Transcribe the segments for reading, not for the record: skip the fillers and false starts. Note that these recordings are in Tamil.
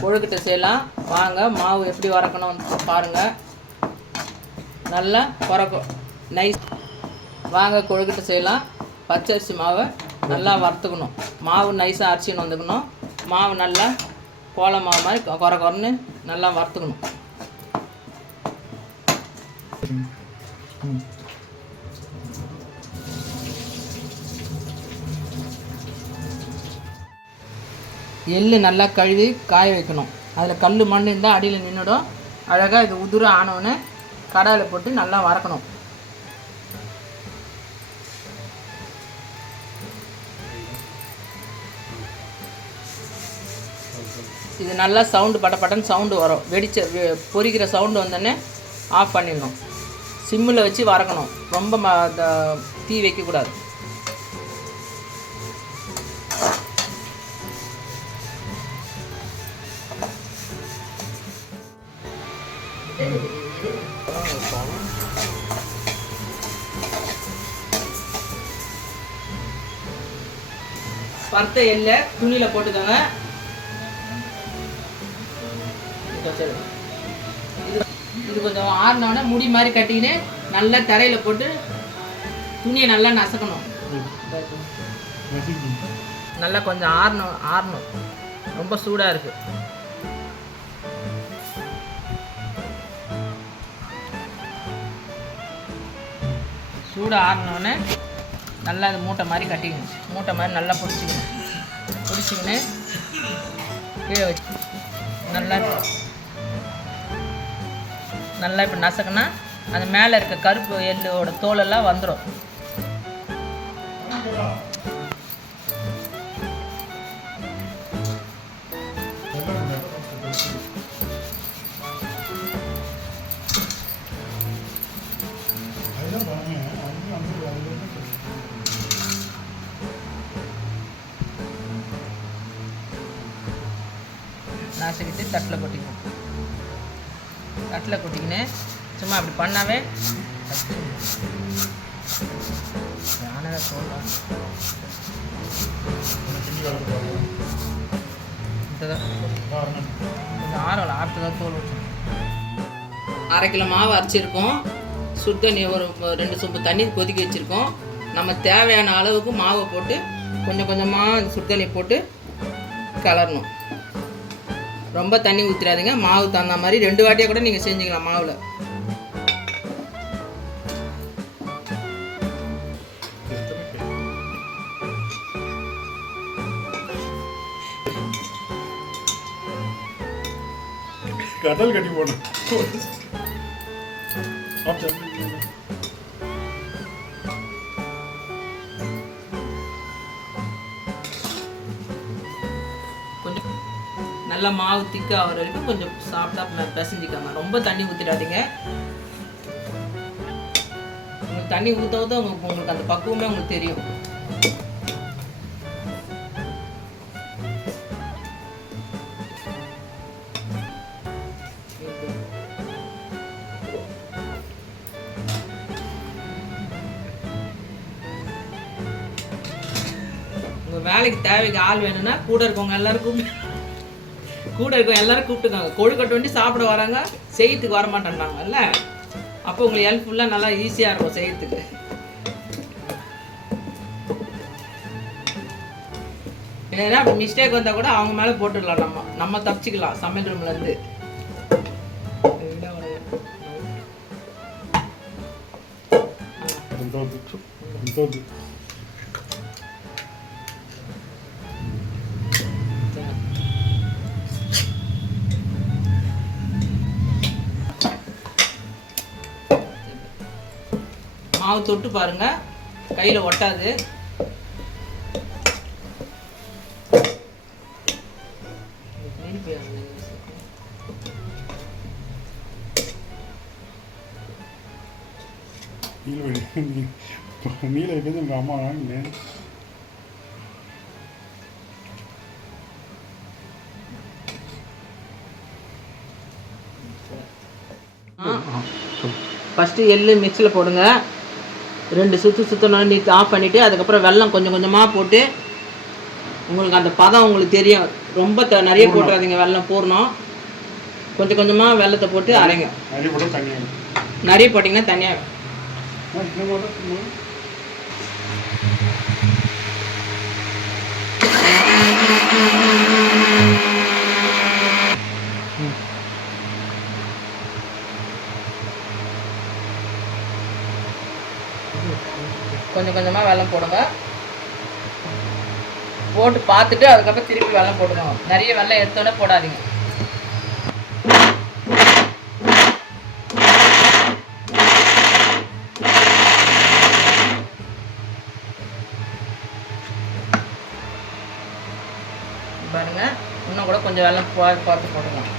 கொழுக்கட்டை செய்யலாம். வாங்க, மாவு எப்படி வறக்கணும்னு பாருங்கள். நல்லா நைஸ். வாங்க கொழுக்கட்டை செய்யலாம். பச்சரிசி மாவை நல்லா வறுத்துக்கணும். மாவு நைஸாக அரைச்சின்னு வந்துக்கணும். மாவு நல்லா கோல மாவு மாதிரி குறைன்னு நல்லா வறுத்துக்கணும். எள்ளு நல்லா கழுவி காய வைக்கணும். அதில் கல் மண் இருந்தால் அடியில் நின்றுடும். அழகாக இது உதிர ஆனோன்னு கடாயில் போட்டு நல்லா வறக்கணும். இது நல்லா சவுண்டு படப்படன்னு சவுண்டு வரும். பொரிக்கிற சவுண்டு வந்தோடனே ஆஃப் பண்ணிடணும். சிம்மில் வச்சு வறக்கணும். ரொம்ப தீ வைக்கக்கூடாது. வறுத்த எள்ளை துணியில் போட்டுக்கோங்க. இது கொஞ்சம் ஆறினோடனே முடி மாதிரி கட்டிக்கின்னு நல்லா தரையில் போட்டு துணியை நல்லா நசுக்கணும். நல்லா கொஞ்சம் ஆறணும். ரொம்ப சூடாக இருக்குது. சூடாக ஆறினோடனே நல்லா அது மூட்டை மாதிரி கட்டிக்கணும். மூட்டை மாதிரி நல்லா பிடிச்சிக்கின்னு கீழே வச்சு நல்லா இப்போ நசக்குனா அந்த மேலே இருக்க கருப்பு எள்ளோட தோலெல்லாம் வந்துடும். நசுக்கிட்டு தட்டில் கொட்டிக்கின்னு சும்மா அப்படி பண்ணாவே கொஞ்சம் ஆறல ஆற்றுதான் தோல் வச்சு. 1/2 கிலோ மாவு அரைச்சிருக்கோம். சுடு தண்ணி ஒரு 2 சொம்பு தண்ணி கொதிக்க வச்சுருக்கோம். நம்ம தேவையான அளவுக்கு மாவை போட்டு கொஞ்சம் கொஞ்சமாக சுடு தண்ணி போட்டு கலரணும். ரொம்ப தண்ணி ஊற்றிடாதீங்க. மாவு தகுந்த மாதிரி 2 வாட்டியாக கூட நீங்கள் செஞ்சுக்கலாம். மாவில் கடல் கட்டி போடணும். கொஞ்சம் நல்லா மாவு திக்க ஆகிற வரைக்கும் கொஞ்சம் சாப்பிட்டா பிசைஞ்சிக்காங்க. ரொம்ப தண்ணி ஊற்றிடாதீங்க. உங்களுக்கு தண்ணி ஊற்ற உங்களுக்கு அந்த பக்குவமே உங்களுக்கு தெரியும். உங்கள் வேலைக்கு தேவைக்கு ஆள் வேணும்னா கூட இருக்கவங்க எல்லாரும் கூப்பிட்டுக்காங்க. கொழுக்கட்டை வண்டி சாப்பிட வராங்க, செய்யறதுக்கு வர மாட்டேன்றாங்கல்ல. அப்போ உங்களுக்கு ஹெல்ப்ஃபுல்லாக நல்லா ஈஸியாக இருக்கும் செய்யறதுக்கு. ஏன்னா அப்படி மிஸ்டேக் வந்தால் கூட அவங்க மேலே போட்டுடலாம். நம்ம தப்பிச்சிக்கலாம் சமையல் ரூம்லேருந்து. மாவு தொட்டு பாருங்க, கையில் ஒட்டாது. நீல இருக்குது உங்கள் அம்மா வாங்கினேன். ஃபஸ்ட்டு எள்ளு மிக்ஸியில் போடுங்க. 2 சுற்று சுற்றணும். ஆஃப் பண்ணிவிட்டு அதுக்கப்புறம் வெல்லம் கொஞ்சம் கொஞ்சமாக போட்டு உங்களுக்கு அந்த பதம் உங்களுக்கு தெரியும். ரொம்ப நிறைய போட்டுறாதீங்க வெல்லம் பூர்ணம். கொஞ்சம் கொஞ்சமாக வெல்லத்தை போட்டு அரைங்க. நிறைய போட்டால் தண்ணியாக நிறைய போட்டிங்கன்னா தனியாக. கொஞ்சம் கொஞ்சமாக வெல்லம் போடுங்க. போட்டு பார்த்துட்டு அதுக்கப்புறம் திருப்பி வெல்லம் போட்டுக்கோங்க. நிறைய வெல்லம் எடுத்தோடனே போடாதீங்க. பாருங்க, இன்னும் கூட கொஞ்சம் வெல்லம் பார்த்து போட்டுக்கலாம்.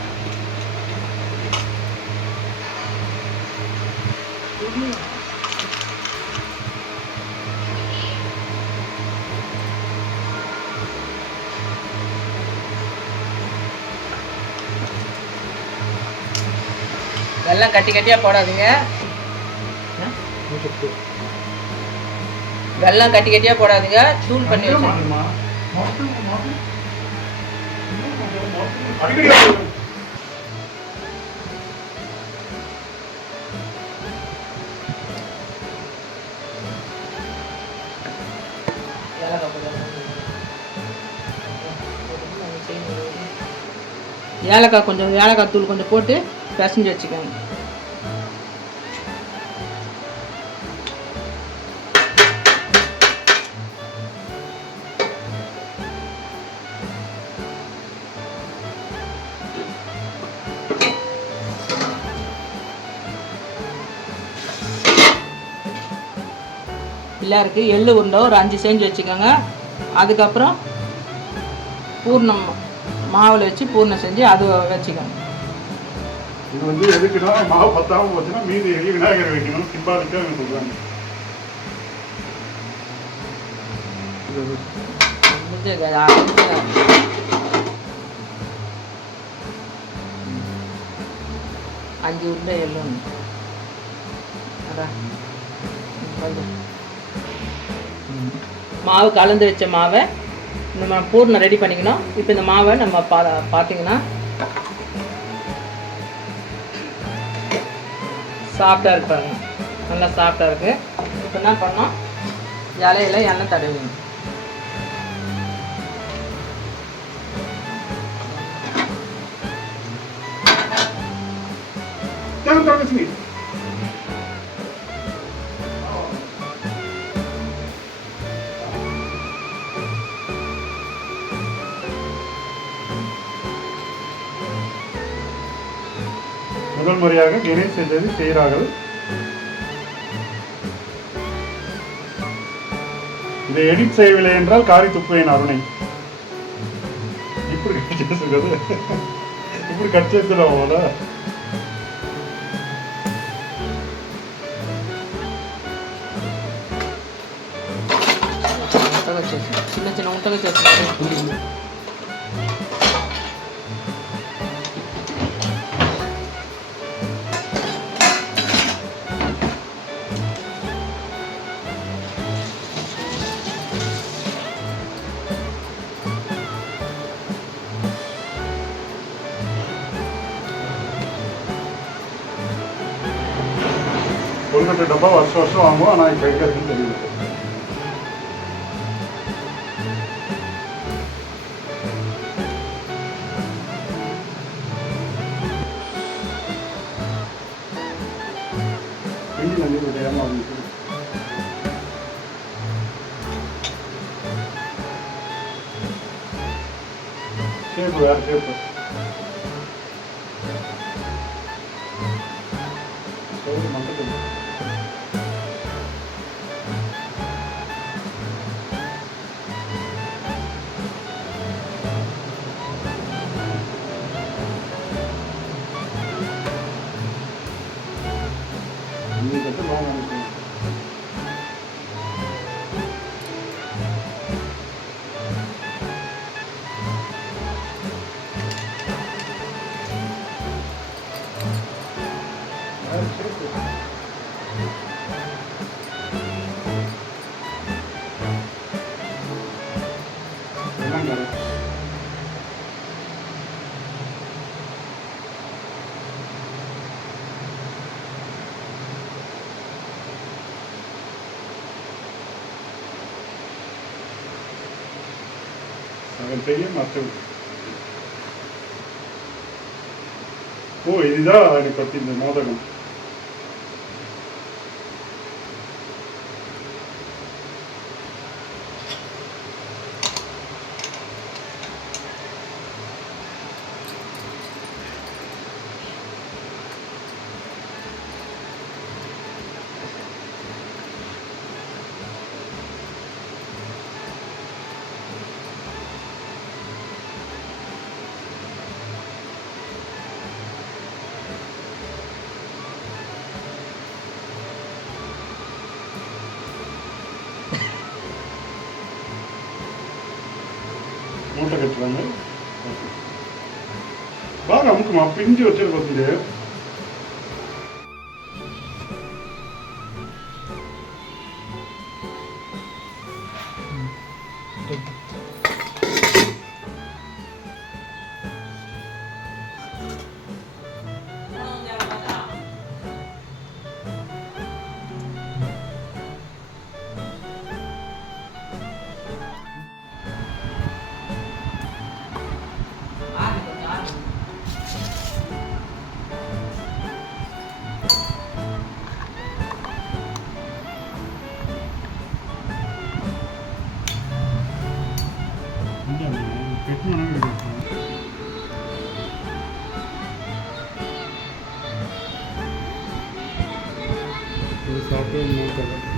வெல்லம் கட்டி கட்டியாக போடாதீங்க. வெல்லம் கட்டி கட்டியாக போடாதீங்க. தூள் பண்ணி வச்சுருக்கோமா. ஏலக்காய் கொஞ்சம், ஏலக்காய் தூள் கொஞ்சம் போட்டு பிசைஞ்சு வச்சுக்கோங்க. பிள்ளையாருக்கு எள்ளு உருண்டை ஒரு 5 செஞ்சு வச்சுக்கோங்க. அதுக்கப்புறம் பூர்ணம் மாவில் வச்சு பூர்ணம் செஞ்சு அது வச்சுக்கோங்க. இது வந்து எதுக்குன்னா மாவு பத்தாமல் போச்சுன்னா மீதி எரிய விநாயகர் வைக்கணும். சிம்பாலிக்காக சொல்கிறாங்க. அஞ்சு உருண்டை எள்ளு மாவு கலந்து வச்ச மாவை நம்ம பூர்ணம் ரெடி பண்ணிக்கணும். இப்போ இந்த மாவை நம்ம பார்த்தீங்கன்னா சாஃப்டாக இருக்கு பாருங்க, நல்லா சாஃப்டாக இருக்குது. இப்போ என்ன பண்ணோம், இலையில எண்ணெய் தடவிங்க. முதல் முறையாக கணேஷ் செஞ்சது செய்கிறார்கள். இதை எடிட் செய்யவில்லை என்றால் காரி துப்புவேன் அருணை. இப்படி சொல்றது, இப்படி கட்சிடுவோம்ல. சின்ன சின்ன முட்டை வச்சு கொல்கட்டை டப்பா வருஷம் வருஷம் வாங்குவோம். ஆனால் இப்போ எங்கே இருக்குன்னு தெரியல. ஷேப்பு வேறு ஷேப்பு. மட்டத்தில் அவன் செய்ய மற்றது. ஓ இதுதான் அதை பற்றி இந்த மோதகம். மூட்டை கட்டுறாங்க. பாரு அமுக்குமா பிஞ்சு வச்சிருக்க வந்து சாப்பிட்டு